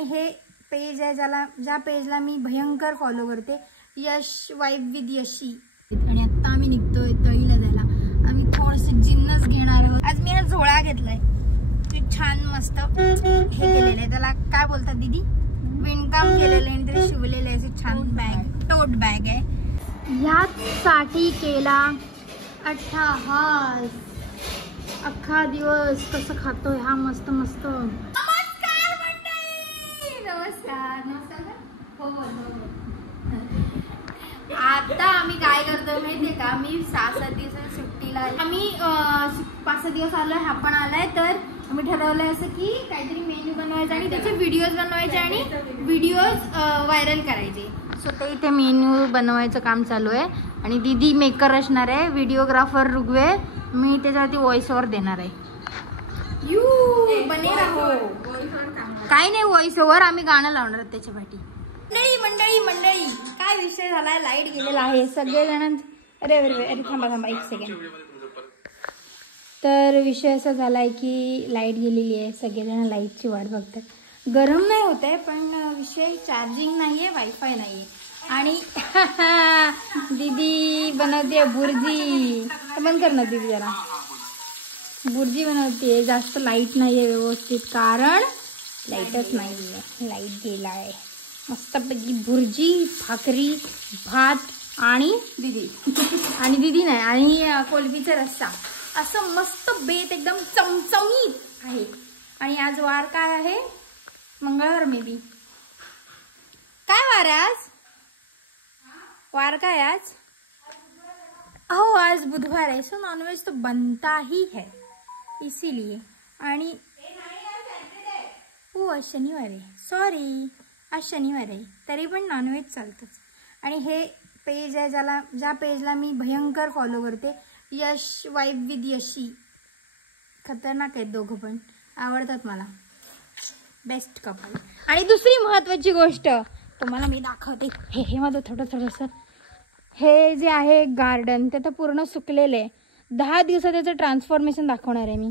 आणि हे पेज आहे ज्या पेजला मी भयंकर फॉलो करते, यश वाईब विथ यशी. आणि आता आम्ही निघतोय तळीला जायला. आम्ही थोडंसं जिन्नस घेणार आहोत. आज मी हा झोळा घेतलाय, छान मस्त हे केलेलं आहे, त्याला काय बोलतात दीदी, विणकाम केलेलं आहे आणि त्याला शिवलेलं आहे. असे छान बॅग, टोट बॅग आहे. ह्यासाठी केला अट्टहास. अख्खा दिवस कसं खातोय हा मस्त मस्त. नमस्कार मंडळी, नमस्कार. नमस्कार. हो हो. आता आम्ही काय करतोय माहितीये का, मी 6-7 दिवस सुट्टीला, आम्ही 5-6 दिवस आलोय, हा पण आलाय. तर आम्ही ठरवलंय असं की काहीतरी मेन्यू बनवायचा आणि त्याचे व्हिडिओज बनवायचे आणि व्हिडिओज व्हायरल करायचे. सो ते इथे मेन्यू बनवायचं काम चालू आहे. आणि दीदी मेकर असणार आहे, व्हिडिओग्राफर ऋग्वेद, मी त्याच्यावरती व्हॉइस ओव्हर देणार आहे. बने राहो. काही नाही व्हॉइस ओव्हर, आम्ही गाणं लावणार आहोत त्याच्या पाठी. मंडळी काय विषय झालाय, लाईट गेलेला आहे सगळेजण. अरे थांबा 1 सेकंड. तर विषय असा झालाय की लाईट गेलेली आहे, सगळेजण लाईटची वाट बघतात. गरम नाही होत आहे, पण विषय चार्जिंग नाहीये, वायफाय नाहीये. आणि दीदी बनवते बुर्जी. बंद कर ना दीदी, जरा बुर्जी बनवते. जास्त लाईट नाहीये व्यवस्थित, कारण लाईटच नाहीये, लाईट गेलाय. मस्तपैकी बुर्जी, भाकरी, भात आणि दीदी नाही आणि कोलबीचा रस्सा, असं मस्त बेत एकदम चमचमीत आहे. आणि आज वार काय आहे, मंगळवार मे बी. काय वार आहे आज, वार काय आज, हो आज बुधवार आहे. सो नॉनव्हेज तो बनता ही है इसीलिए. आणि हो आज शनिवार आहे, सॉरी आज शनिवार आहे, तरी पण नॉनव्हेज चालतंच. आणि हे पेज आहे ज्या पेजला मी भयंकर फॉलो करते, यश वाईब विथ यशी. खतरनाक आहेत दोघं पण, आवडतात मला, बेस्ट कपल. आणि दुसरी महत्त्वाची गोष्ट तुम्हाला मी दाखवते. हे माझं थोडंसं हे जे आहे गार्डन, ते तर पूर्ण सुकलेलं आहे. 10 दिवसात त्याचं ट्रान्सफॉर्मेशन दाखवणार आहे मी.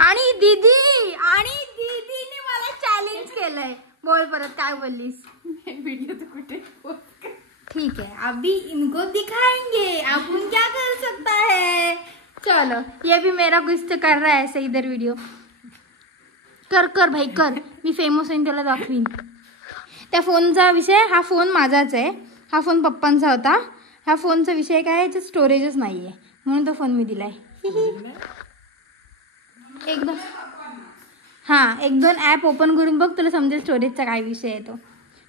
आणि दीदीने मला चॅलेंज केलंय. बोल परत, काय बोललीस. व्हिडिओ तो कुठे, ठीक है अभी इनको दिखाएंगे, अपन क्या कर सकता है. चलो ये भी मेरा कुछ तो कर रहा है ऐसे इधर वीडियो. कर भाई कर, मी फेमस होईन त्याला दाखवीन. त्या फोनचा विषय, हा फोन माझाच आहे, हा फोन पप्पांचा होता. ह्या फोनचा विषय काय, याच्यात स्टोरेजच नाहीये, म्हणून तो फोन मी दिलाय. एक दोन ॲप ओपन करून बघ, तुला समजेल स्टोरेजचा काय विषय आहे तो.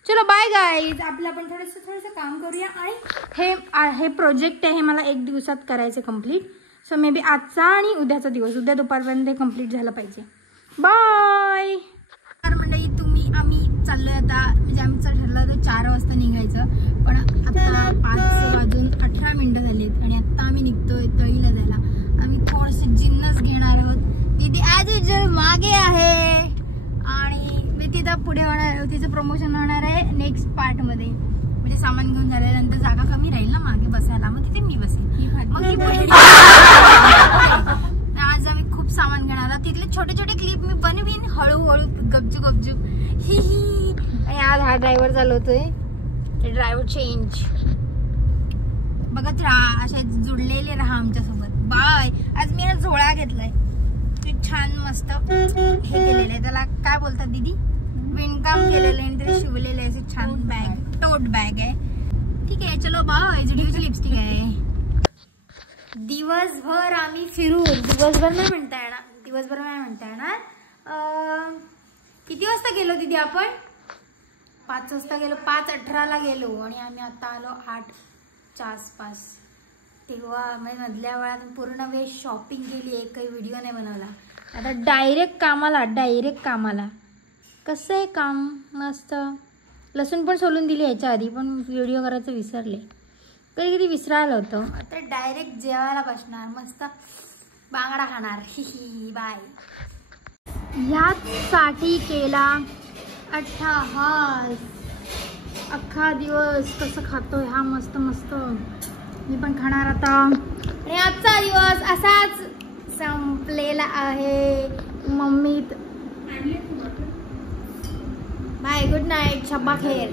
चलो बाय गाईज, आपलं आपण थोडंसं काम करूया. आणि हे प्रोजेक्ट आहे, हे मला 1 दिवसात करायचं कम्प्लीट. सो मे बी आजचा आणि उद्याचा दिवस, उद्या दुपारपर्यंत कम्प्लीट झालं पाहिजे. बाय. तर मंडळी आम्ही चाललोय आता, म्हणजे आमचं ठरलं होतं 4 वाजता निघायचं, पण आता 5:18 झालेत आणि आता आम्ही निघतोय तळीला जायला. आम्ही थोडेसे जिन्नस घेणार आहोत. दीदी ॲज युजल मागे आहे आणि मी तिथं पुढे होणार, तिचं प्रमोशन होणार आहे नेक्स्ट पार्टमध्ये. म्हणजे सामान घेऊन झाल्यानंतर जागा कमी राहील ना मागे बसायला, मग तिथे मी बसेल. मग आज आम्ही खूप सामान घेणार आहोत. तिथले छोटे क्लिप मी बनवीन हळूहळू, गपचूप. आज हा ड्रायव्हर चालवतोय, ड्रायव्हर चेंज. बघत राहा, असे जुडलेले राहा आमच्यासोबत. बाय. आज मी हा झोळा घेतलाय, छान मस्त हे केलेलं आहे, त्याला काय बोलतात दीदी, विणकाम केलेलं आहे आणि त्याला शिवलेलं आहे. असे छान बॅग, टोट बॅग आहे. ठीक आहे चलो बाय. जुडीची लिपस्टिक आहे. दिवसभर आम्ही फिरू, दिवसभर नाही म्हणता येणार. किती वाजता गेलो दीदी आपण, 5 वाजता गेलो, 5:18 गेलो आणि आम्ही आता आलो 8च्या आसपास. तेव्हा म्हणजे मधल्या वेळात पूर्ण वेळ शॉपिंग केली, एकही व्हिडिओ नाही बनवला. आता डायरेक्ट कामाला. कसं आहे काम, मस्त. लसूण पण सोलून दिली याच्या आधी, पण व्हिडिओ करायचं विसरले, कधी विसरायला होतं. आता डायरेक्ट जेवायला बसणार, मस्त बांगडा खाणार. बाय. ह्यासाठी केला अट्टहास. अख्खा दिवस कसं खातोय हा मस्त मस्त. मी पण खाणार आता. आणि आजचा दिवस असाच संपलेला आहे. मम्मी गुड नाईट, शब्बा खेर.